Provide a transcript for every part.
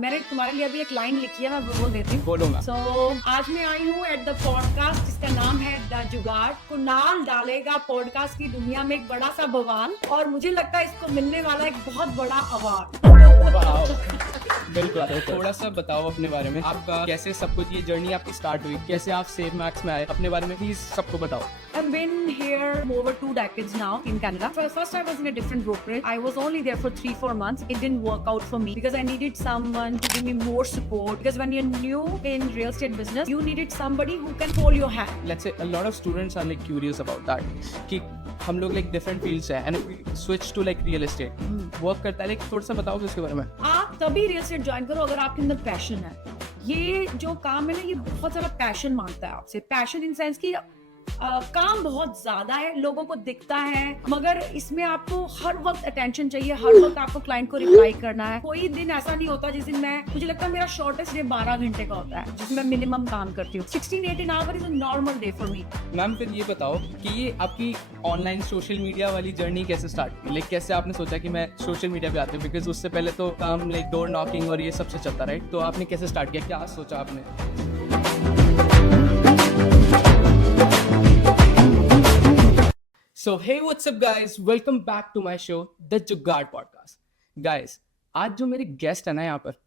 मैंने तुम्हारे लिए अभी एक लाइन लिखी है, मैं बोल देती हूँ। बोलूंगा। आज मैं आई हूँ एट द पॉडकास्ट जिसका नाम है द जुगाड़। कुणाल डालेगा पॉडकास्ट की दुनिया में एक बड़ा सा बवाल, और मुझे लगता है इसको मिलने वाला एक बहुत बड़ा अवार्ड। बिल्कुल। तो थोड़ा सा बताओ अपने बारे में, आपका कैसे सब कुछ ये जर्नी आपकी स्टार्ट हुई, कैसे आप सेव मैक्स में आए, अपने बारे में प्लीज सबको बताओ। I've been here over 2 decades now in Canada. First, I was in a different brokerage. I was only there for 3-4 months. It didn't work out for me because I needed someone to give me more support. Because when you're new in real estate business, you needed somebody who can hold your hand. Let's say a lot of students are like curious about that कि हम लोग like different fields है and we switch to like real estate work करता है, like थोड़ा सा बताओ इसके बारे में। आप तभी रियल एस्टेट ज्वाइन करो अगर आपके अंदर पैशन है। ये जो काम है ना, ये बहुत सारा पैशन मांगता है आपसे। पैशन इन सेंस की काम बहुत ज्यादा है, लोगों को दिखता है, मगर इसमें आपको हर वक्त अटेंशन चाहिए, हर वक्त आपको क्लाइंट को रिप्लाई करना है। कोई दिन ऐसा नहीं होता जिस दिन मुझे लगता है मेरा शॉर्टेस्ट डे 12 घंटे का होता है जिसमें मैं मिनिमम काम करती हूँ। 16-18 our is a normal day for me. Ma'am फिर ये बताओ कि ये आपकी ऑनलाइन सोशल मीडिया वाली जर्नी कैसे स्टार्ट की, लाइक कैसे आपने सोचा कि मैं सोशल मीडिया पे आती हूँ, बिकॉज उससे पहले तो काम लाइक डोर नॉकिंग और ये सबसे चलता, राइट? तो आपने कैसे स्टार्ट किया, क्या सोचा आपने? So hey, what's up guys? Welcome back to my show, The जुगाड़ Podcast. Guys, आज जो मेरे गेस्ट है ना यहाँ पर,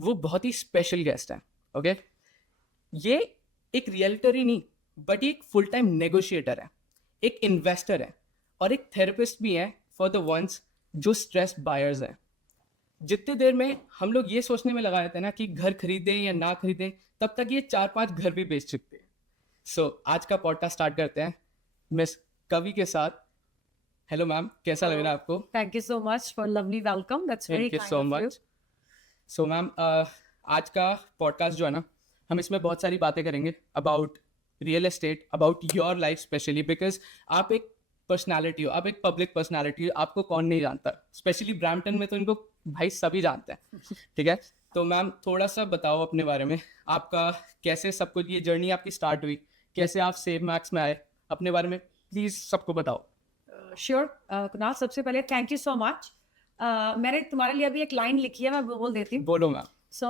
वो बहुत ही स्पेशल गेस्ट है, ओके? ये एक रियल्टर ही नहीं, बट एक फुल टाइम नेगोशिएटर है, एक इन्वेस्टर है और एक थेरेपिस्ट भी है फॉर द वंस जो स्ट्रेस बायर्स हैं। जितनी देर में हम लोग ये सोचने में लगा रहते हैं ना कि घर खरीदें या ना खरीदें, तब तक ये 4-5 घर भी बेच चुकते हैं। सो आज का पॉडकास्ट स्टार्ट करते हैं मिस कवि के साथ। हेलो मैम, कैसा लग रहा है आपको? Thank you so much for lovely welcome, that's very thank you kind so of you. Much. So ma'am, आज का पॉडकास्ट जो है ना, हम इसमें बहुत सारी बातें करेंगे about real estate, about your life specially, because आप एक पर्सनालिटी हो, आप एक पब्लिक पर्सनालिटी हो, आपको कौन नहीं जानता। स्पेशली ब्रैम्पटन में तो इनको भाई सभी जानते हैं, ठीक है? तो मैम थोड़ा सा बताओ अपने बारे में, आपका कैसे सब कुछ ये जर्नी आपकी स्टार्ट हुई, कैसे आप सेव मैक्स में आए, अपने बारे में प्लीज सबको बताओ। श्योर कुणाल, सबसे पहले थैंक यू सो मच। मैंने तुम्हारे लिए अभी एक लाइन लिखी है, मैं बोल देती हूँ। बोलो मैम। सो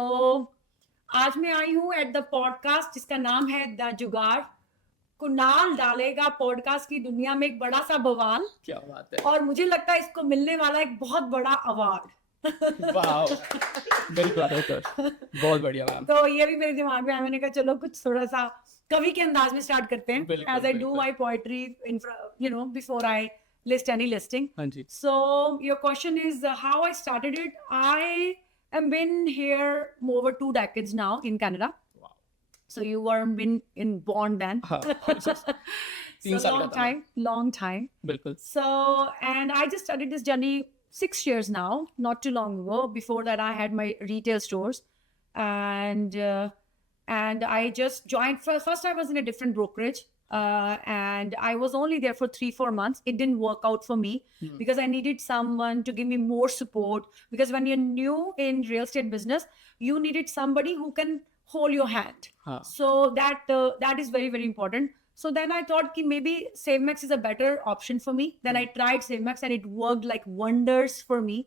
आज मैं आई हूँ एट द पॉडकास्ट जिसका नाम है द जुगाड़। कुणाल डालेगा पॉडकास्ट की दुनिया में एक बड़ा सा बवाल, क्या बात है, और मुझे लगता है इसको मिलने वाला एक बहुत बड़ा अवार्ड। वाओ, बिल्कुल बहुत बढ़िया मैम। तो ये भी मेरे दिमाग में आया, मैंने कहा चलो कुछ थोड़ा सा कवि के अंदाज में स्टार्ट करते हैं, बिल्कुल, एज आई डू बिल्कुल। My poetry in before I list any listing. हाँ जी। So your question is how I started it. I am been here over 2 decades now in Canada. Wow. So you were born then. हाँ, So 3 साल का था। long time. बिल्कुल। So, and I just started this journey 6 years now, not too long ago. Before that, I had my retail stores, and I just joined. First, I was in a different brokerage. And I was only there for 3-4 months. It didn't work out for me because I needed someone to give me more support. Because when you're new in real estate business, you needed somebody who can hold your hand. हाँ. So that is very, very important. So then I thought कि maybe SaveMax is a better option for me. Then I tried SaveMax and it worked like wonders for me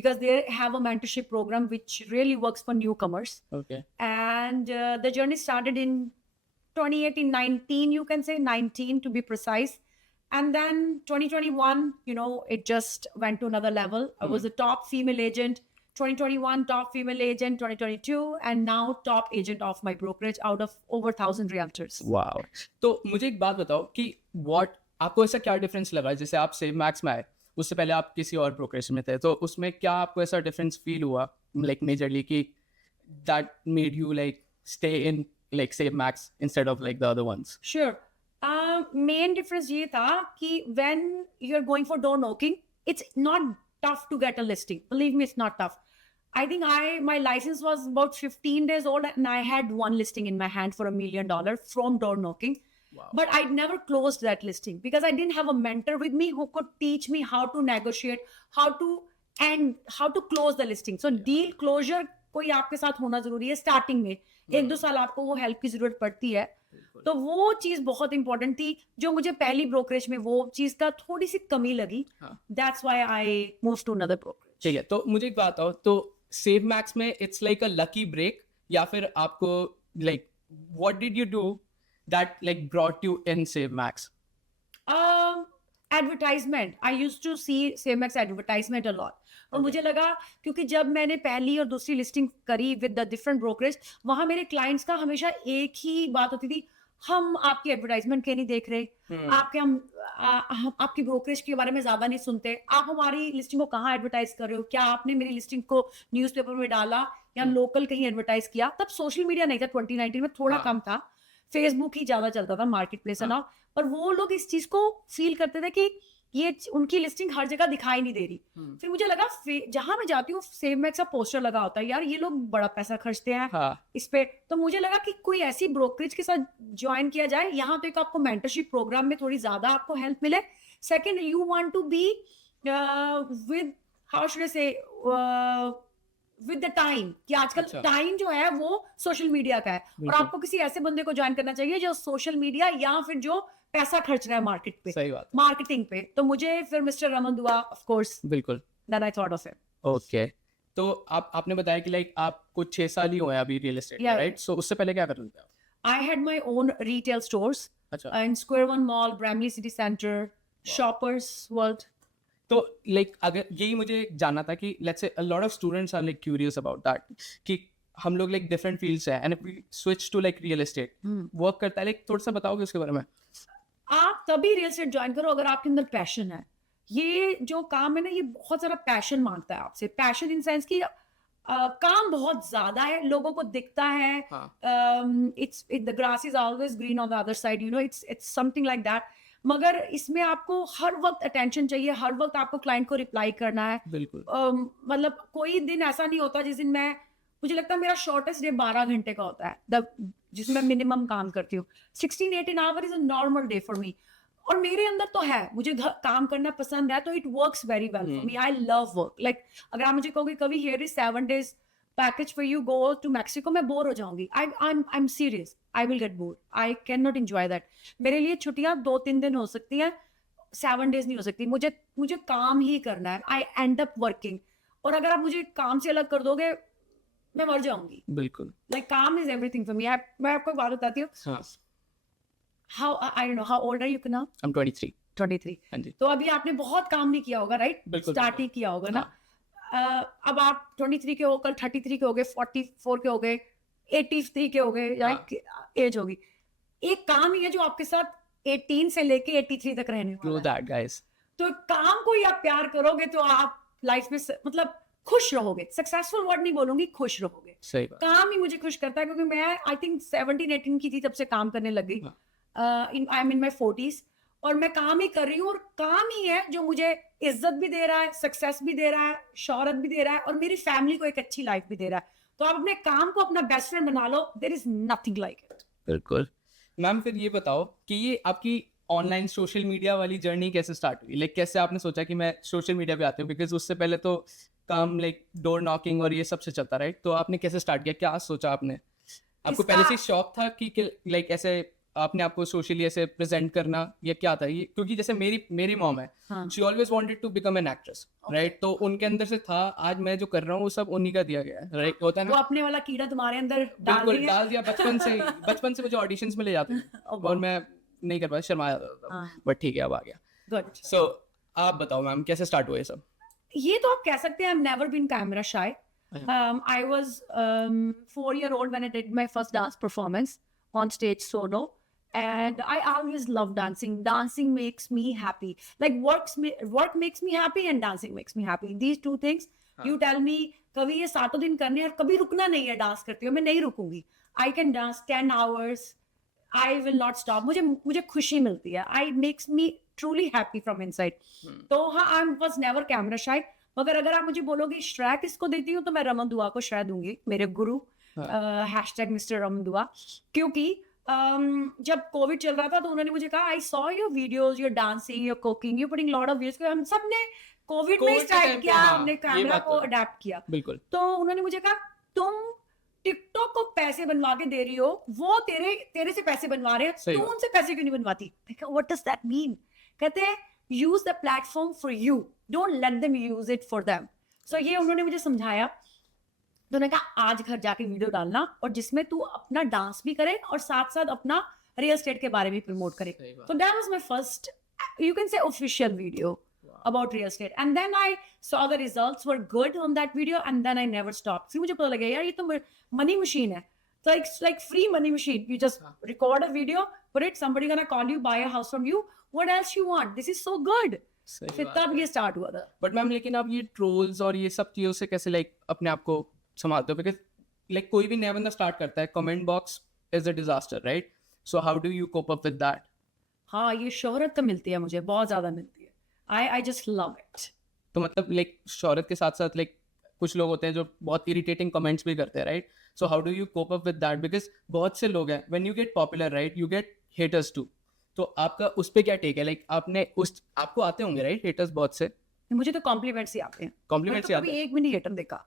because they have a mentorship program which really works for newcomers. Okay. And the journey started in 2018-19, you can say 19 to be precise. And then 2021, it just went to another level. I was the top female agent, 2021 top female agent, 2022, and now top agent of my brokerage out of over 1,000 realtors. Wow. तो मुझे एक बात बताओ कि आपको ऐसा क्या difference लगा, जैसे आप सेव मैक्स में आए, उससे पहले आप किसी और ब्रोकरेज में थे, तो उसमें क्या आपको ऐसा डिफरेंस फील हुआ, लाइक मेजरली, कि that made you like stay in like save max instead of like the other ones? Sure. Main difference ये था कि when you're going for door knocking, it's not tough to get a listing. Believe me, it's not tough. I think my license was about 15 days old and I had one listing in my hand for $1 million from door knocking. Wow. But I never closed that listing because I didn't have a mentor with me who could teach me how to negotiate, how to close the listing. So deal closure कोई आपके साथ होना जरूरी है starting में, 1-2 साल आपको वो हेल्प की जरूरत पड़ती है। तो वो चीज बहुत इंपॉर्टेंट थी जो मुझे पहली ब्रोकरेज में वो चीज का थोड़ी सी कमी लगी। That's why I move to another brokerage. ठीक है, तो मुझे एक बात बताओ, तो सेव मैक्स में it's like a lucky break, या फिर आपको like what did you do that like brought you in Save Max? Advertisement, I use to see सेमएक्स एडवर्टाइजमेंट अलॉट, और मुझे लगा क्योंकि जब मैंने पहली और दूसरी लिस्टिंग करी विद द डिफरेंट ब्रोकरेज, वहां मेरे क्लाइंट्स का हमेशा एक ही बात होती थी, हम आपकी एडवर्टाइजमेंट के नहीं देख रहे, आपके हम आपकी ब्रोकरेज के बारे में ज्यादा नहीं सुनते, आप हमारी लिस्टिंग को कहाँ एडवर्टाइज कर रहे हो, क्या आपने मेरी लिस्टिंग को न्यूज़पेपर में डाला या लोकल कहीं एडवर्टाइज किया? तब सोशल मीडिया नहीं था, 2019 में थोड़ा कम था, फेसबुक ही ज्यादा चलता था, मार्केट प्लेस है ना, और वो लोग इस चीज को फील करते थे कि ये उनकी लिस्टिंग हर जगह दिखाई नहीं दे रही। फिर मुझे लगा जहां मैं जाती हूँ सेव मैक्स का पोस्टर लगा होता है, यार ये लोग बड़ा पैसा खर्चते हैं इस पे, तो मुझे लगा कि कोई ऐसी ब्रोकरेज के साथ ज्वाइन किया जाए, यहाँ तो एक आपको मेंटरशिप प्रोग्राम में थोड़ी ज्यादा आपको हेल्प मिले, second you want to be with how should I say with the time, कि आजकल टाइम जो है वो सोशल मीडिया का है, और आपको किसी ऐसे बंदे को ज्वाइन करना चाहिए जो सोशल मीडिया या फिर जो पैसा खर्च रहा है मार्केट पे, सही बात, मार्केटिंग पे। तो मुझे फिर mister Raman Dua, of course, बिल्कुल, then I thought of it. Okay, तो आपने बताया कि लाइक आपको 6 साल ही हुए अभी रियल एस्टेट में, राइट? सो उससे पहले क्या कर रहे थे आप? I had my own retail stores in Square One Mall, Bramley City Centre, Shoppers World. तो लाइक अगर यही मुझे जानना था कि let's say a lot of students are like curious about that, कि हम लोग लाइक डिफरेंट फील्ड्स हैं and we switch to like real estate work करता है, लाइक थोड़ा सा बताओगे उसके बारे में? आप तभी रियल एस्टेट ज्वाइन करो अगर आपके अंदर पैशन है। ये जो काम है ना, ये बहुत सारा पैशन मांगता है आपसे, पैशन इन सेंस की काम बहुत ज्यादा है, लोगों को दिखता है, it's the grass is always green on the other side, you know, it's something like that, मगर इसमें आपको हर वक्त अटेंशन चाहिए, हर वक्त आपको क्लाइंट को रिप्लाई करना है। बिल्कुल, मतलब कोई दिन ऐसा नहीं होता जिस दिन मुझे लगता है मेरा शॉर्टेस्ट डे 12 घंटे का होता है, जिसमें मिनिमम काम करती हूँ। 16-18 our is a normal day for me, और मेरे अंदर तो है, मुझे काम करना पसंद है, तो it works very well for me, I love work. Like अगर आप मुझे कहोगे कभी here is 7 days package for you, go to Mexico, मैं बोर हो जाऊंगी। I am serious, I will get bored, I can not enjoy that. मेरे लिए छुट्टियां 2-3 दिन हो सकती हैं, 7 days नहीं हो सकती। मुझे काम ही करना है, आई एंड अप वर्किंग, और अगर आप मुझे काम से अलग कर दोगे मैं मर जाऊंगी। बिल्कुल, लाइक काम इज एवरीथिंग फॉर मी। मैं आपको बात बताती हूँ, how I don't know how old are you now? I am 23। 23। हाँ जी। तो अभी आपने बहुत काम नहीं किया होगा, राइट? स्टार्ट ही किया होगा ना। अब आप 23 के हो, कल 33 के हो गए, 44 के हो गए, 83 के हो गए, एज होगी। एक काम ही है जो आपके साथ 18 से लेके 83 तक रहने वाला है। दैट गाइस, तो काम को ही आप प्यार करोगे तो आप लाइफ में मतलब खुश रहोगे। सक्सेसफुल वर्ड नहीं बोलूंगी, खुश रहोगे। सही बात। काम ही मुझे खुश करता है, क्योंकि मैं आई थिंक 17-18 की थी तब से काम करने लग गई। I am in my 40s, और मैं काम ही कर रही हूँ, और काम ही है जो मुझे इज्जत भी दे रहा है, सक्सेस भी दे रहा है, शोहरत भी दे रहा है, और मेरी फैमिली को एक अच्छी लाइफ भी दे रहा है। तो आप अपने काम को अपना बेस्ट फ्रेंड बना लो, there is nothing like it. बिल्कुल। मैम फिर ये बताओ कि ये आपकी ऑनलाइन सोशल मीडिया वाली जर्नी कैसे स्टार्ट हुई? लाइक कैसे आपने सोचा कि मैं सोशल मीडिया पे आती हूँ? बिकॉज उससे पहले तो काम लाइक डोर नॉकिंग और ये सबसे चलता, राइट? तो आपने कैसे स्टार्ट किया, क्या सोचा आपने? आपको पहले से शौक था कि लाइक ऐसे अपने आपको सोशली ऐसे प्रेजेंट करना, या क्या था ये? क्योंकि जैसे मेरी मॉम है, she always wanted to become an actress, right? तो उनके अंदर से था, आज मैं जो कर रहा हूँ वो सब उन्हीं का दिया गया है, राइट? होता है ना, वो अपने वाला कीड़ा तुम्हारे अंदर बिल्कुल डाल दिया बचपन से मुझे ऑडिशंस में ले जाते हैं और मैं नहीं कर पाया, शर्मा जाता था, बट ठीक है अब आ गया। गुड। सो आप बताओ मैम, कैसे स्टार्ट हुआ ये सब? ये तो आप कह सकते हैं, I have never been camera shy. I was 4-year-old when I did my first dance performance on stage solo, and I always love dancing. Dancing makes me happy. Like work makes me happy and dancing makes me happy. These two things. You tell me कभी ये 7 दिन करने हैं और कभी रुकना नहीं है डांस करती हूँ, मैं नहीं रुकूंगी। I can dance 10 hours. I will not stop. मुझे खुशी मिलती है. I makes me truly happy from inside. तो हाँ, I was never camera shy. मगर अगर आप मुझे बोलोगे श्रेय किसको देती हूँ, तो मैं रमन दुआ को श्रेय दूंगी, मेरे गुरु, #Mr. रमन दुआ। क्योंकि जब कोविड चल रहा था तो उन्होंने मुझे कहा, I saw your videos, your dancing, your cooking, you putting lot of views. हम सब ने कोविड में स्टार्ट किया, हमने कैमरा को अडेप्ट किया। बिल्कुल। तो उन्होंने मुझे कहा, तुम टिकटॉक को पैसे बनवा के दे रही हो, वो तेरे से पैसे बनवा रहे हैं, तू उनसे पैसे क्यों नहीं बनवाती? What does that mean? कहते हैं use the platform for you, don't let them use it for them. So ये उन्होंने मुझे समझाया। तो उन्होंने कहा आज घर जाके वीडियो डालना और जिसमें तू अपना डांस भी करे और साथ साथ अपना रियल एस्टेट के बारे में प्रमोट करे. सही बात. So that was my first, you can say, official video Wow. about real estate. And then I saw the results were good on that video, and then I never stopped. फिर मुझे पता लगा यार ये तो money machine है. So it's like free money machine. You just हाँ. record a video, put it, somebody gonna call you, buy a house from you. What else you want? This is so good. सही फिर बात तब है. ये start हुआ था. But ma'am लेकिन आप ये ट्रोल्स और ये सब चीज़ों से कैसे लाइक अपने आप को संभालते हो? बिकॉज लाइक कोई भी नया बंदा स्टार्ट करता है, comment box is a disaster, right? So how do you cope up with that? हाँ, ये शोहरत तो मिलती है मुझे, बहुत ज्यादा मिलती है. I just love it. तो मतलब लाइक शोहरत के साथ साथ लाइक कुछ लोग होते हैं जो बहुत इरिटेटिंग कमेंट्स भी करते हैं, right? So how do you cope up with that? Because बहुत से लोग हैं, when you get popular, right, you get haters too. तो आपका उस पे क्या टेक है? लाइक आपको आते होंगे, राइट, हेटर्स बहुत से? मुझे तो कॉम्प्लीमेंट्स ही आते हैं. कॉम्प्लीमेंट्स तो आते कभी हैं? एक भी नहीं हेटर देखा.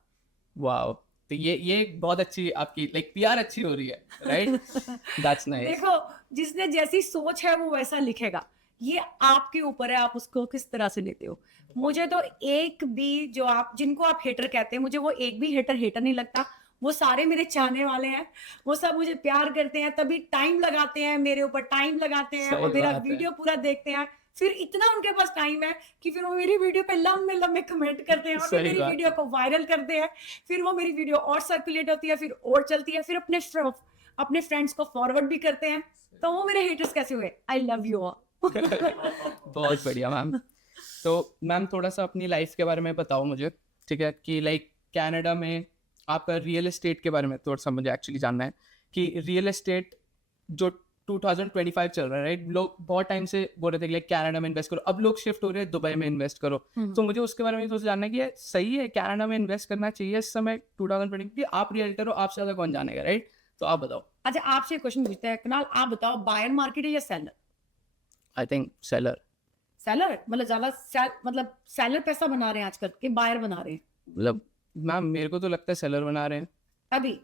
वाओ, तो ये बहुत अच्छी आपकी लाइक पीआर अच्छी हो रही है, राइट? That's nice. देखो, जिसने जैसी सोच है वो वैसा लिखेगा. ये आपके ऊपर है, आप उसको किस तरह से लेते हो. मुझे तो एक भी जिनको आप हेटर कहते हैं, मुझे वो एक भी हेटर नहीं लगता. वो सारे मेरे चाहने वाले हैं. वो सब मुझे प्यार करते हैं, तभी टाइम लगाते हैं मेरे ऊपर, टाइम लगाते हैं सही और मेरा बात है. वीडियो पूरा देखते हैं. फिर इतना उनके पास टाइम है कि फिर वो मेरी वीडियो पे लंबे लंबे कमेंट करते हैं और फिर सही मेरी बात वीडियो को वायरल करते हैं. फिर वो मेरी वीडियो और सर्कुलेट होती है, फिर और चलती है, फिर अपने फ्रेंड्स को फॉरवर्ड भी करते हैं. तो वो मेरे हेटर्स कैसे हुए? I love you all. बहुत बढ़िया मैम. तो मैम थोड़ा सा अपनी लाइफ के बारे में बताओ मुझे, ठीक है, कि लाइक कनाडा में आपका रियल एस्टेट के बारे में थोड़ा सा मुझे एक्चुअली जानना है कि रियल एस्टेट जो 2025 चल रहा है, राइट, लोग बहुत टाइम से बोल रहे थे कि लाइक कनाडा में इन्वेस्ट करो, अब लोग शिफ्ट हो रहे हैं दुबई में इन्वेस्ट करो. तो मुझे उसके बारे में थोड़ा सा जानना है कि ये सही है कनाडा में इन्वेस्ट करना चाहिए इस समय 2020 की? आप रियल्टर हो, आपसे ज़्यादा कौन जानेगा, राइट? तो आप बताओ. अच्छा, आपसे क्वेश्चन पूछते हैं कुणाल, आप बताओ, बायर मार्केट है या seller? I think seller. Seller मतलब मतलब सेलर पैसा बना रहे हैं आजकल कि बायर बना रहे हैं? मतलब मैम मेरे को तो लगता है सेलर बना रहे हैं. अभी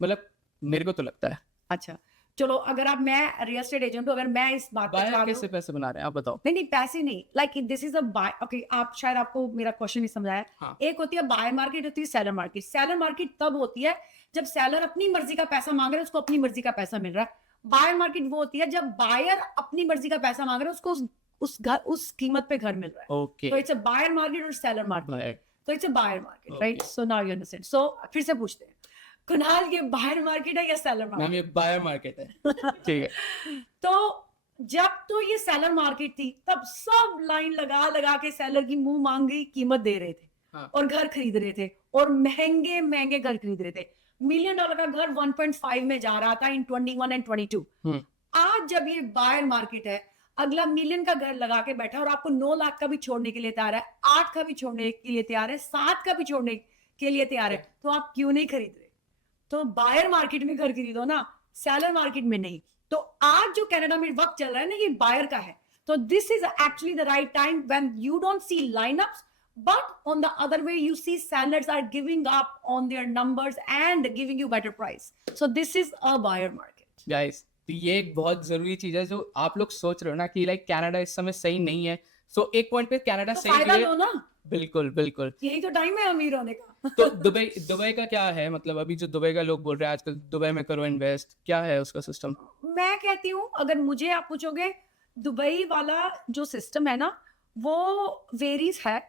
मतलब मेरे को तो लगता है. अच्छा, चलो, अगर आप, मैं रियल एस्टेट एजेंट हूँ, अगर मैं इस बात पर बायर चाह कैसे पैसे बना रहे हैं आप बताओ. नहीं पैसे नहीं, like this is a buy. Okay, आप शायद आपको मेरा क्वेश्चन नहीं समझाया. हाँ. एक होती है बायर मार्केट, होती है सेलर मार्केट. सेलर मार्केट तब होती है जब सेलर अपनी मर्जी का पैसा मांग रहा है, उसको अपनी मर्जी का पैसा मिल रहा है. बायर मार्केट वो होती है जब बायर अपनी मर्जी का पैसा मांग रहा है, उसको उस कीमत पे घर मिल रहा है. ओके. तो इट्स अ बायर मार्केट और सेलर मार्केट. तो it's a buyer market, Okay. Right? So now you understand. So फिर से पूछते हैं, कुणाल, ये बायर मार्केट है या सेलर मैम मार्केट? ये बायर मार्केट है. ठीक है. तो जब तो ये सेलर मार्केट थी, तब सब लाइन लगा लगा के सेलर की मुंह मांगी कीमत दे रहे थे. हाँ. और घर खरीद रहे थे और महंगे महंगे घर खरीद रहे थे. $1 मिलियन का घर 1.5 में जा रहा था इन 21 एंड 22. आज जब ये बायर मार्केट है, अगला $1 मिलियन का घर लगा के बैठा और आपको 9 लाख का भी छोड़ने के लिए तैयार है, 8 का भी छोड़ने के लिए तैयार है, 7 का भी छोड़ने के लिए तैयार है, तो आप क्यों नहीं खरीद रहे? तो बायर मार्केट में घर खरीदो ना, सेलर मार्केट में नहीं. तो आज जो कनाडा में वक्त चल रहा है ना, ये बायर का है. तो this is actually the right time when you don't see line-ups, but on the other way you see sellers are giving up on their numbers and giving you better price. So this is a buyer market. Guys, तो ये एक बहुत जरूरी चीज है जो आप लोग सोच रहे हो ना कि लाइक कनाडा इस समय सही नहीं है. सो एक पॉइंट पे कनाडा तो सही फायदा भी लो है. ना, बिल्कुल बिल्कुल. यही तो टाइम है अमीर होने का. तो दुबई का क्या है? मतलब अभी जो दुबई का लोग बोल रहे हैं आजकल दुबई में करो इन्वेस्ट, क्या है उसका सिस्टम? मैं कहती हूँ, अगर मुझे आप पूछोगे, दुबई वाला जो सिस्टम है ना, वो वेरीज है.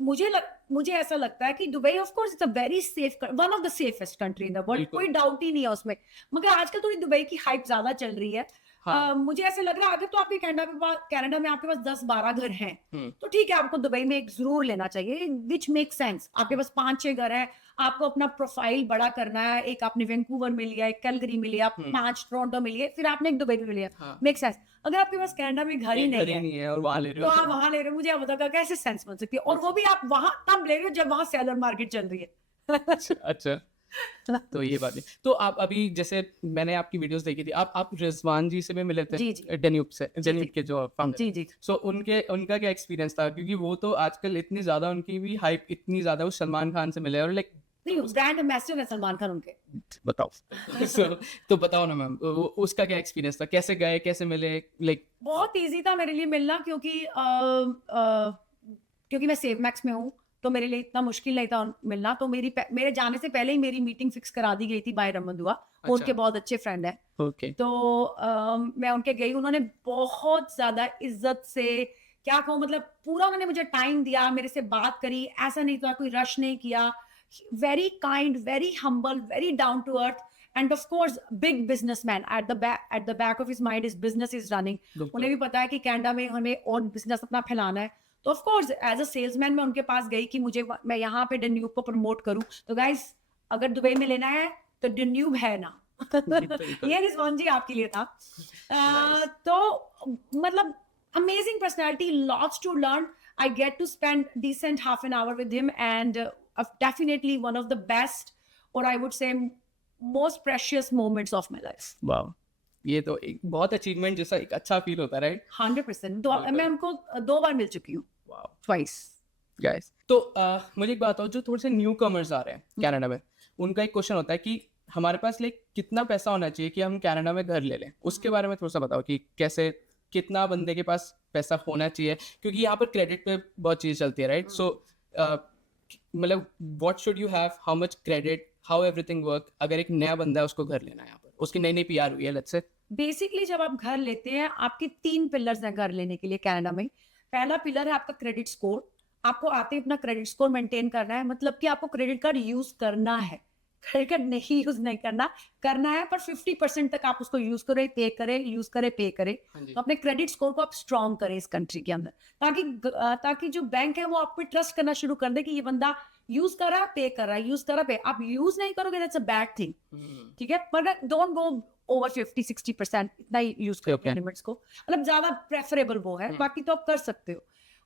मुझे ऐसा लगता है कि Dubai of course it's a very safe, one of the safest country in the world, बिल्कुल. कोई डाउट ही नहीं है उसमें. मगर आजकल थोड़ी दुबई की हाइप ज्यादा चल रही है. हाँ. मुझे ऐसे लग रहा है, अगर तो आपके कनाडा में आपके पास 10-12 घर हैं, हम्म. तो ठीक है, आपको दुबई में एक जरूर लेना चाहिए, विच मेक सेंस. आपके पास 5-6 घर हैं, आपको अपना प्रोफाइल बड़ा करना है, एक आपने वैंकूवर में लिया, एक कैलगरी में लिया, 5 टोरंटो में लिए, फिर आपने एक दुबई में लिया. हाँ. Make sense. अगर आपके पास कनाडा में घर ही एक घर नहीं ही है, नहीं है और वहां ले तो रहे आप हो. वहां ले रहे हो, मुझे आप बताओ कैसे सेंस बन सकती है? और वो भी आप वहां तब ले रहे हो जब वहां सेलर मार्केट चल रही है. अच्छा. तो ये बात है. तो आप अभी, जैसे मैंने आपकी वीडियोस देखी थी, आप रिजवान जी से भी मिले थे. जी, जी. डेन्यूब के जो फाउंडर. जी जी. सो उनका क्या एक्सपीरियंस था? क्योंकि वो तो आजकल इतनी ज्यादा, उनकी भी हाइप इतनी ज्यादा, वो सलमान खान से मिले और लाइक नहीं, ब्रांड एम्बेसडर है सलमान खान उनके. बताओ. तो बताओ ना मैम, उसका क्या एक्सपीरियंस था? कैसे गए, कैसे मिले? लाइक बहुत इजी था मेरे लिए मिलना, क्योंकि मैं सेव मैक्स में हूँ. तो मेरे लिए इतना मुश्किल नहीं था मिलना। तो मेरे जाने से पहले ही मेरी मीटिंग फिक्स करा दी गई थी बाय रमन दुआ। वो उनके बहुत अच्छे फ्रेंड है। ओके। तो मैं उनके गई, उन्होंने बहुत ज्यादा इज्जत से, क्या कहूँ, मतलब पूरा उन्होंने मुझे टाइम दिया, मेरे से बात करी, ऐसा नहीं था, कोई रश नहीं किया, very kind, very humble, very down to earth, and of course big businessman, at the back of his mind is business is running. उन्हें भी पता है कि कनाडा में हमें और बिजनेस अपना फैलाना है। तो of course as a salesman मैं उनके पास गई कि मैं यहाँ पे डेन्यूब को प्रमोट करूँ। तो गाइस, अगर दुबई में लेना है तो डेन्यूब है ना। ये रिजवान जी आपके लिए था। तो मतलब amazing personality, lots to learn. I get to spend decent half an hour with him, and definitely one of the best, or I would say most precious moments of my life. वाह, ये तो एक बहुत achievement जैसा एक अच्छा feel होता है, राइट? 100%। मैं उनको 2 बार मिल चुकी हूँ। वाह, Twice. गाइस। तो मुझे एक बात हो, जो थोड़े से न्यू कमर्स आ रहे हैं कनाडा में, उनका एक क्वेश्चन होता है कि हमारे पास लाइक कितना पैसा होना चाहिए कि हम कनाडा में घर ले लें। उसके बारे में थोड़ा सा बताओ कि कैसे, कितना बंदे के पास पैसा होना चाहिए, क्योंकि यहाँ पर क्रेडिट पे बहुत चीज़ चलती है, राइट? सो मतलब what should you have, how much credit, how everything work, अगर एक नया बंदा है उसको घर लेना है यहाँ पर, उसकी नई नई पीआर हुई है, लेट्स से। बेसिकली जब आप घर लेते हैं, आपके 3 पिलर्स हैं घर लेने के लिए कनाडा में। पहला पिलर है आपका क्रेडिट स्कोर। आपको आते ही अपना क्रेडिट स्कोर मेंटेन करना है, मतलब कि आपको क्रेडिट कार्ड यूज करना है, क्रेडिट कार्ड नहीं यूज नहीं करना है, पर 50% तक आप उसको यूज करें, पे करें, यूज करें, पे करें। तो अपने क्रेडिट स्कोर को आप स्ट्रॉन्ग करें इस कंट्री के अंदर, ताकि जो बैंक है वो आप पे ट्रस्ट करना शुरू कर दे कि ये बंदा यूज कर रहा है, पे कर रहा है, यूज कर रहा है, पे। आप यूज नहीं करोगे, दैट्स अ बैड थिंग, ठीक है? पर डोंट गो ओवर 50-60%, इतना ही यूज करो अपने लिमिट्स को, मतलब ज्यादा प्रेफरेबल वो है। बाकी तो आप कर सकते हो।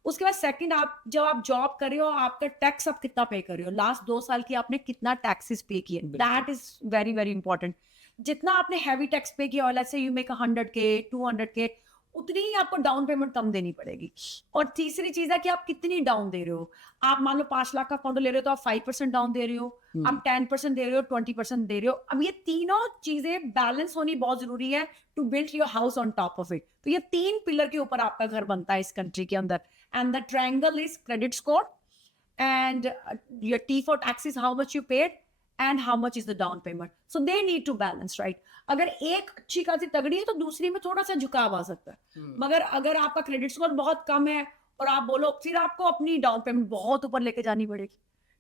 उसके बाद सेकंड, जब आप जॉब कर रहे हो, आपका टैक्स आप कितना पे कर रहे हो, लास्ट 2 साल की आपने कितना टैक्सेस पे किए, that is very very important. जितना आपने हैवी टैक्स पे किया, let's say you make 100K 200K, उतनी ही आपको डाउन पेमेंट कम देनी पड़ेगी। और तीसरी चीज है कि आप कितनी डाउन दे रहे हो। आप मान लो 5 लाख का कॉन्डो ले रहे हो तो आप 5% डाउन दे रहे हो, आप 10% दे रहे हो, 20% दे रहे हो। अब ये तीनों चीजें बैलेंस होनी बहुत जरूरी है to build your house on top of it. तो ये 3 पिलर के ऊपर आपका घर बनता है इस कंट्री के अंदर। And the triangle is credit score, and your T for tax is how much you paid and how much is the down payment. So they need to balance, right? अगर एक अच्छी खासी तगड़ी है तो दूसरी में थोड़ा सा झुकाव आ सकता है। मगर अगर आपका क्रेडिट स्कोर बहुत कम है और आप बोलो, फिर आपको अपनी डाउन पेमेंट बहुत ऊपर लेके जानी पड़ेगी,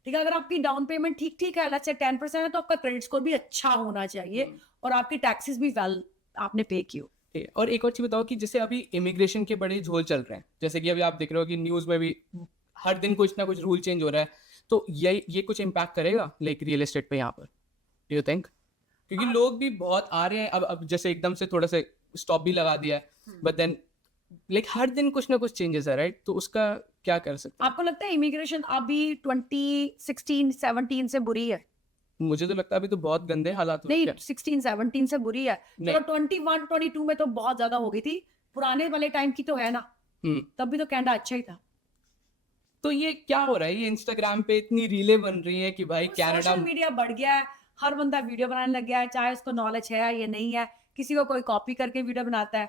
ठीक है? अगर आपकी डाउन पेमेंट ठीक ठीक है, लेट्स से 10% है, तो आपका क्रेडिट स्कोर भी अच्छा होना चाहिए और आपकी टैक्सेस भी वेल आपने पे की हो। और एक और चीज बताओ कि जैसे अभी इमिग्रेशन के बड़े झोल चल रहे हैं, जैसे कि अभी आप देख रहे हो कि न्यूज में भी हर दिन कुछ ना कुछ रूल चेंज हो रहा है, तो ये कुछ इम्पैक्ट करेगा लाइक रियल एस्टेट पे यहाँ पर, डू यू थिंक? क्योंकि लोग भी बहुत आ रहे हैं, अब जैसे एकदम से थोड़ा सा स्टॉप भी लगा दिया है, बट देन लाइक हर दिन कुछ ना कुछ चेंजेस है, राइट? तो उसका क्या कर सकते हैं? आपको लगता है इमिग्रेशन अभी 2016-17 से बुरी है? मुझे तो लगता है अभी तो बहुत गंदे हालात हो नहीं, रखे हैं। 16-17 से बुरी है। नहीं। चलो 21-22 में तो बहुत ज्यादा हो गई थी, पुराने वाले टाइम की तो है ना, तब भी तो कनाडा अच्छा ही था। तो ये क्या हो रहा है? ये इंस्टाग्राम पे इतनी रीलें बन रही है कि भाई कनाडा, सोशल मीडिया बढ़ गया है, हर बंदा वीडियो बनाने लग गया है, चाहे उसको नॉलेज है या नहीं है। किसी को कोई कॉपी करके वीडियो बनाता है,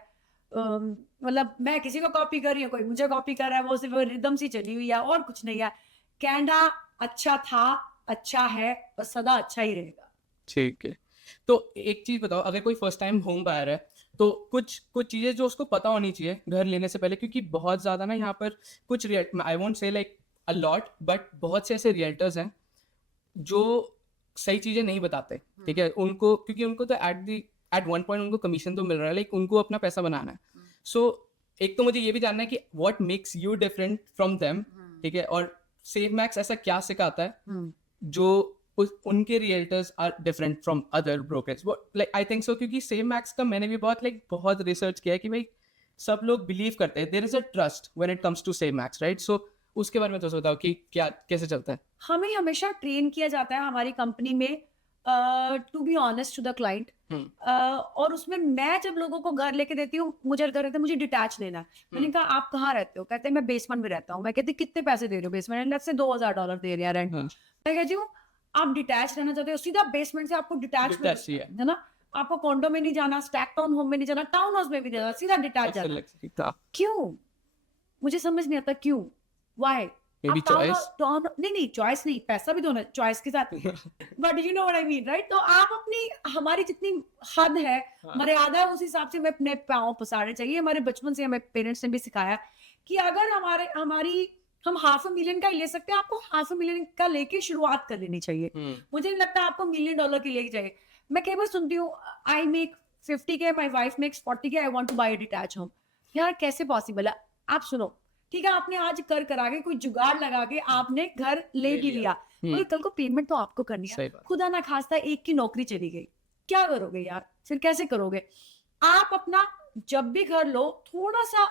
मतलब मैं किसी को कॉपी कर रही हूँ, कोई मुझे कॉपी कर रहा है, वो सिर्फ रिदम सी चली हुई है और कुछ नहीं है। कनाडा अच्छा था, अच्छा है और सदा अच्छा ही रहेगा। ठीक है। तो एक चीज बताओ, अगर कोई फर्स्ट टाइम होम बायर है तो कुछ कुछ चीजें जो उसको पता होनी चाहिए घर लेने से पहले, क्योंकि बहुत ज्यादा ना यहाँ पर कुछ I won't say like a lot, but बहुत से ऐसे रियल्टर्स हैं जो सही चीजें नहीं बताते, ठीक है? उनको, क्योंकि उनको तो एट वन पॉइंट उनको कमीशन तो मिल रहा है, लाइक उनको अपना पैसा बनाना है। सो एक तो मुझे ये भी जानना है कि what makes you different from them, ठीक है? और सेव मैक्स ऐसा क्या सिखाता है जो उनके realtors are different from other brokers? Like I think so, क्योंकि सेव मैक्स का मैंने भी बहुत रिसर्च किया है कि भाई सब लोग बिलीव करते हैं, there is a trust when it comes to save max, right? So उसके बारे में तो बताओ कि क्या कैसे चलता है? हमें हमेशा ट्रेन किया जाता है हमारी कंपनी में to be honest to the client. और उसमें मैं जब लोगों को घर लेके देती हूँ, मुझे घर रहता है, मुझे डिटैच लेना है। मैंने कहा आप कहाँ रहते हो? कहते हैं मैं बेसमेंट में रहता हूँ। मैं कहती कितने पैसे दे रहे हो बेसमेंट? लेट्स से $2000 दे रहे हैं रेंट। मैं कहती हूँ आप डिटैच रहना चाहते हो, सीधा बेसमेंट से आपको डिटैच है ना, आपको कॉन्डो में नहीं जाना, स्टैक टाउन होम में नहीं जाना, टाउन हाउस में भी जाना, सीधा डिटैच जाना। क्यों? मुझे समझ नहीं आता क्यों, वाई? मे बी आप town- चॉइस town- नहीं चॉइस नहीं, पैसा भी दोनों चॉइस के साथ, but you know what I mean right. तो आप अपनी, हमारी जितनी हद है, हाँ। मर्यादा है, उस हिसाब से हमें अपने पाँव पसारने चाहिए। हमारे बचपन से हमें पेरेंट्स ने भी सिखाया कि अगर हमारी हम $500,000 का ही ले सकते हैं, आपको $500,000 का लेके शुरुआत कर लेनी चाहिए। मुझे नहीं लगता आपको $1 million के लिए चाहिए। मैं कई बार सुनती हूँ, I make 50K, my wife makes 40K, I want to buy a detach home. यार कैसे पॉसिबल है? आप सुनो, ठीक है, आपने आज कर करा के कोई जुगाड़ लगा के आपने घर ले भी लिया, और कल को पेमेंट तो आपको करनी सही है। बात। खुदा ना खास्ता एक की नौकरी चली गई, क्या करोगे यार? फिर कैसे करोगे? आप अपना जब भी घर लो, थोड़ा सा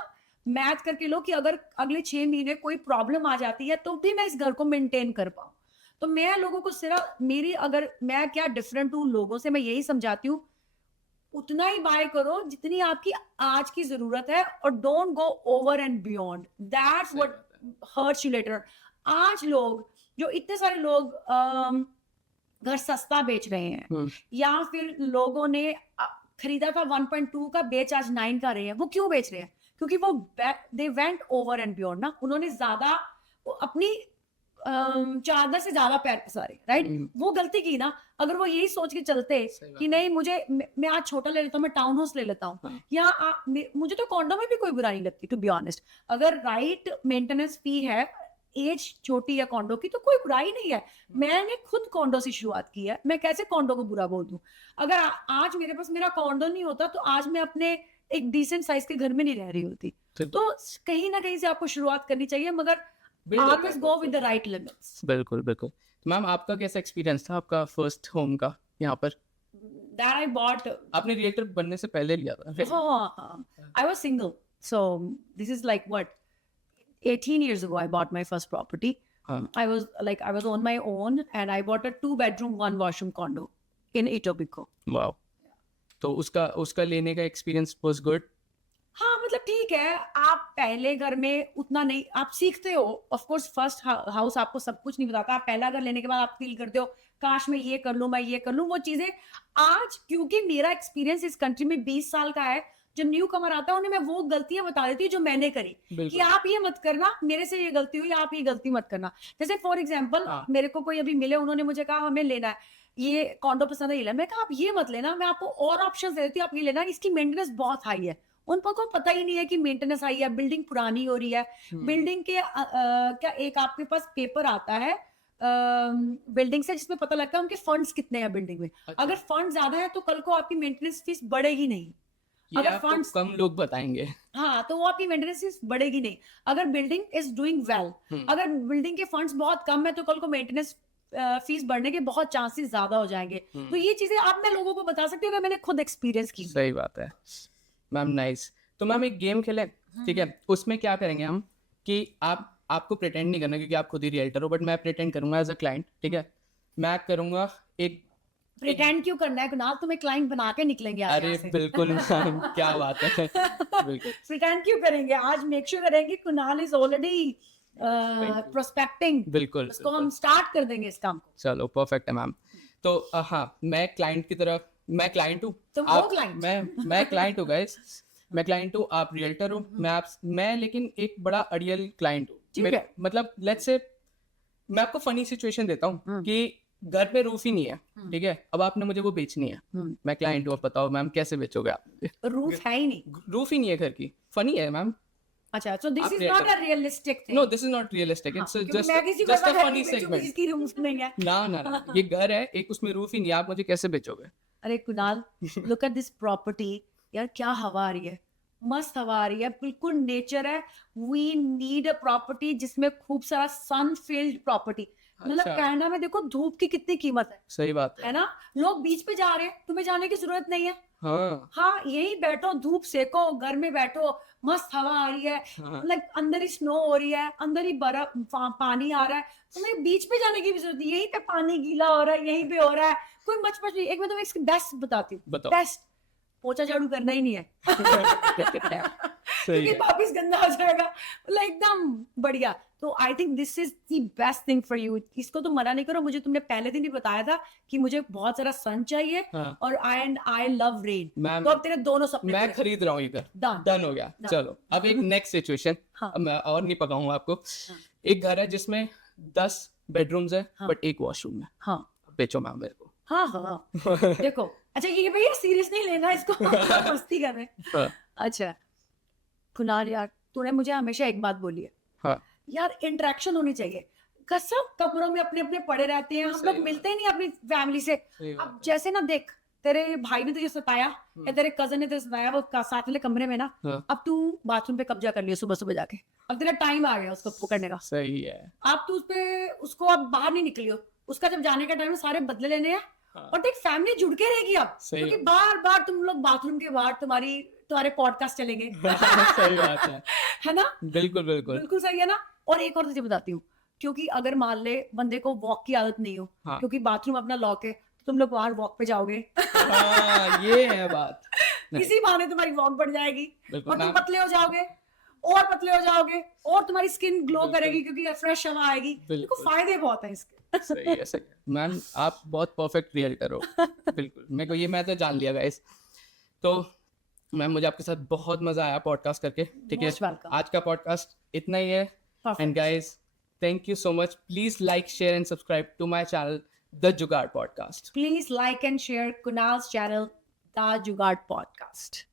मैथ करके लो कि अगर अगले 6 महीने कोई प्रॉब्लम आ जाती है तो भी मैं इस घर को मेंटेन कर पाऊं। तो मैं लोगों को सिर्फ मेरी, अगर मैं क्या डिफरेंट हूँ लोगों से, मैं यही समझाती हूँ, उतना ही बाय करो जितनी आपकी आज की जरूरत है, और don't go over and beyond, that's what hurts you later. आज लोग, जो इतने सारे लोग घर सस्ता बेच रहे हैं, या फिर लोगों ने खरीदा था 1.2 का, बेच आज 9 का रहे हैं, वो क्यों बेच रहे हैं? क्योंकि वो they went over and beyond ना, उन्होंने ज्यादा अपनी चादर से ज्यादा पैर पसारे, राइट? वो गलती की ना। अगर वो यही सोच के चलते कि नहीं, मैं आज छोटा ले लेता हूँ, मैं टाउन हाउस ले लेता हूँ, या मुझे तो कॉन्डो में भी कोई बुराई नहीं लगती, टू बी ऑनेस्ट। अगर राइट मेंटेनेंस फी है, एज छोटी है कॉन्डो की, तो कोई बुराई नहीं है। मैंने खुद कॉन्डो से शुरुआत की है, मैं कैसे कॉन्डो को बुरा बोल दूं? अगर आज मेरे पास मेरा कॉन्डो नहीं होता, तो आज मैं अपने एक डिसेंट साइज के घर में नहीं रह रही होती। तो कहीं ना कहीं से आपको शुरुआत करनी चाहिए, मगर always go with the right limits. बिल्कुल बिल्कुल। मैम आपका कैसा एक्सपीरियंस था आपका फर्स्ट होम का यहाँ पर? That I bought. आपने रिएक्टर बनने से पहले लिया था? I was single, so this is like what, 18 years ago I bought my first property. I was on my own, and I bought a 2-bedroom 1-washroom condo in Etobicoke. Wow. तो उसका लेने का experience was good? हाँ, मतलब ठीक है, आप पहले घर में उतना नहीं, आप सीखते हो। ऑफ कोर्स फर्स्ट हाउस आपको सब कुछ नहीं बताता। आप पहला घर लेने के बाद आप फील करते हो, काश मैं ये कर लूं, मैं ये कर लूं, वो चीजें। आज क्योंकि मेरा एक्सपीरियंस इस कंट्री में 20 साल का है, जब न्यू कमर आता है उन्हें मैं वो गलतियां बता देती हूँ जो मैंने करी, कि आप ये मत करना, मेरे से ये गलती हुई, आप ये गलती मत करना। जैसे फॉर एग्जाम्पल, मेरे को कोई अभी मिले, उन्होंने मुझे कहा हमें लेना है, ये कॉन्डो पसंद है, ये लेना। मैं कहा आप ये मत लेना, मैं आपको और ऑप्शन दे देती हूँ, आप ये लेना, इसकी मेंटेनेंस बहुत हाई है। उनको पता ही नहीं है कि मेंटेनेंस हाई है, बिल्डिंग पुरानी हो रही है, बिल्डिंग के क्या एक आपके पास पेपर आता है बिल्डिंग से, जिसमें पता लगता है उनके फंड्स कितने हैं बिल्डिंग में। अगर फंड ज्यादा है तो कल को आपकी मेंटेनेंस फीस बढ़ेगी नहीं। अगर फंड्स कम लोग बताएंगे, हाँ, तो वो आपकी मेंटेनेंस फीस बढ़ेगी नहीं। अगर बिल्डिंग इज डूइंग वेल, अगर बिल्डिंग के फंड्स बहुत कम है, तो कल को मेंटेनेंस फीस बढ़ने के बहुत चांसेस ज्यादा हो जाएंगे। तो ये चीजें आप मैं लोगों को बता सकती हूँ, मैंने खुद एक्सपीरियंस की। सही बात है मैम, नाइस। तो मैम एक गेम खेलें, ठीक है? उसमें क्या करेंगे हम कि आपको प्रिटेंड नहीं करना, क्योंकि आप खुद ही रियल्टर हो, बट मैं प्रिटेंड करूंगा एज अ क्लाइंट, ठीक है? मैं करूंगा एक प्रिटेंड क्यों करना है कुणाल? तुम्हें क्लाइंट बना के निकलेंगे आज। अरे बिल्कुल मैम, क्या बात है। बिल्कुल प्रिटेंड क्यों करेंगे? आज मेक श्योर करेंगे कुणाल इज ऑलरेडी प्रोस्पेक्टिंग। बिल्कुल, उसको हम स्टार्ट कर देंगे इस काम को। चलो परफेक्ट है मैम। तो हाँ, मैं क्लाइंट की तरफ, मैं क्लाइंट हूँ, तो वो क्लाइंट, मैं क्लाइंट हूँ गाइस, मैं क्लाइंट हूँ, आप रियल्टर हो, मैं लेकिन एक बड़ा अड़ियल क्लाइंट हूँ। मतलब लेट्स से मैं आपको फनी सिचुएशन देता हूँ कि घर पे रूफ ही नहीं है, ठीक है? अब आपने मुझे वो बेचनी है, मैं क्लाइंट हूँ, अब बताओ मैम कैसे बेचोगे आप? रूफ है ही नहीं, रूफ ही नहीं है घर की। फनी है मैम। अच्छा, so this is not a realistic thing. No, this is not realistic. It's just a funny segment. इसकी रूफ नहीं है। ना, ये घर है एक, उसमें रूफ ही नहीं है, आप मुझे कैसे बेचोगे? अरे Kunal, look at this property, यार क्या हवा आ रही है, मस्त हवा आ रही है, बिल्कुल नेचर है। We need a property जिसमें खूब सारा sun filled property। मतलब कनाडा में देखो धूप की कितनी कीमत है। सही बात है ना? लोग बीच पे जा रहे हैं, तुम्हें जाने की जरूरत नहीं है। हाँ, यही बैठो, धूप सेको, घर में बैठो, मस्त हवा आ रही है, मतलब अंदर ही स्नो हो रही है, अंदर ही बर्फ पानी आ रहा है, तुम्हें बीच पे जाने की भी जरूरत नहीं। यहीं पे पानी गीला हो रहा है, यहीं पे हो रहा है, कोई मच नहीं। एक मैं तुम्हें इसकी बेस्ट बताती हूँ, बेस्ट पोछा झाड़ू करना ही नहीं है सही क्योंकि है। वापिस गंदा हो जाएगा, मतलब एकदम बढ़िया। तो I think this is the best thing for you. इसको तो मना नहीं करो, मुझे तुमने पहले दिन ही बताया था कि मुझे बहुत सारा सन चाहिए हाँ। और आई लव रेन, मैम, तो अब तेरे दोनों सपने मैं पूरे। खरीद रहा हूँ इधर। Done. डन हो गया। Done. चलो अब एक नेक्स्ट सिचुएशन। हाँ। मैं और नहीं पकाऊंगा आपको। हाँ। एक घर है जिसमें 10 बेडरूम्स है हाँ। बट एक वॉशरूम है। हाँ बेचो मैम मेरे को। हाँ हाँ देखो, अच्छा ये भैया सीरियस नहीं लेना इसको, मस्ती कर रहे हैं। हाँ। अच्छा कुणाल यार, तूने मुझे हमेशा एक बात बोली है हाँ। यार, इंटरेक्शन होनी चाहिए। सब कमरों में अपने अपने पड़े रहते हैं, हम सही लोग बात। मिलते ही नहीं अपनी फैमिली से। सही बात अब है। जैसे ना देख, तेरे भाई ने तुझे सताया या तेरे कजन ने तुझे सताया वो साथ वाले कमरे में ना, हाँ। अब तू बाथरूम पे कब्जा कर लियो सुबह सुबह जाके, अब तेरा टाइम आ गया उसको पकड़ने का। सही है। अब तू उसको अब बाहर नहीं निकलियो, उसका जब जाने का टाइम है सारे बदले लेने हैं। हाँ। और देख फैमिली जुड़ के रहेगी अब, सही क्योंकि बात। बार बार तुम लोग बाथरूम के बाहर तुम्हारे पॉडकास्ट चलेंगे सही बात है। है ना? बिल्कुल बिल्कुल। बिल्कुल सही है ना। और एक और तुझे बताती हूँ, क्योंकि अगर मान ले बंदे को वॉक की आदत नहीं हो, हाँ। क्योंकि बाथरूम अपना लॉक है, तो तुम लोग बाहर वॉक पे जाओगे हाँ, ये है बात। नहीं। इसी बहाने तुम्हारी वॉक बढ़ जाएगी बिल्कुल और तुम मैम। पतले हो जाओगे और पतले हो जाओगे और तुम्हारी स्किन ग्लो बिल्कुल। करेगी क्योंकि फ्रेश हवा आएगी। देखो बिल्कुल। फायदे बहुत हैं इसके। सही है सही है। मैम आप बहुत परफेक्ट रियल्टर हो। बिल्कुल मेरे को ये मैं तो जान लिया गाइस। तो मैम मुझे आपके साथ बहुत मजा आया पॉडकास्ट करके। ठीक है, Most welcome. आज का पॉडकास्ट इतना ही है। Perfect. And guys thank you so much. Please like share and subscribe to my channel The Jugaad Podcast. Please like and share Kunal's channel, The Jugaad Podcast.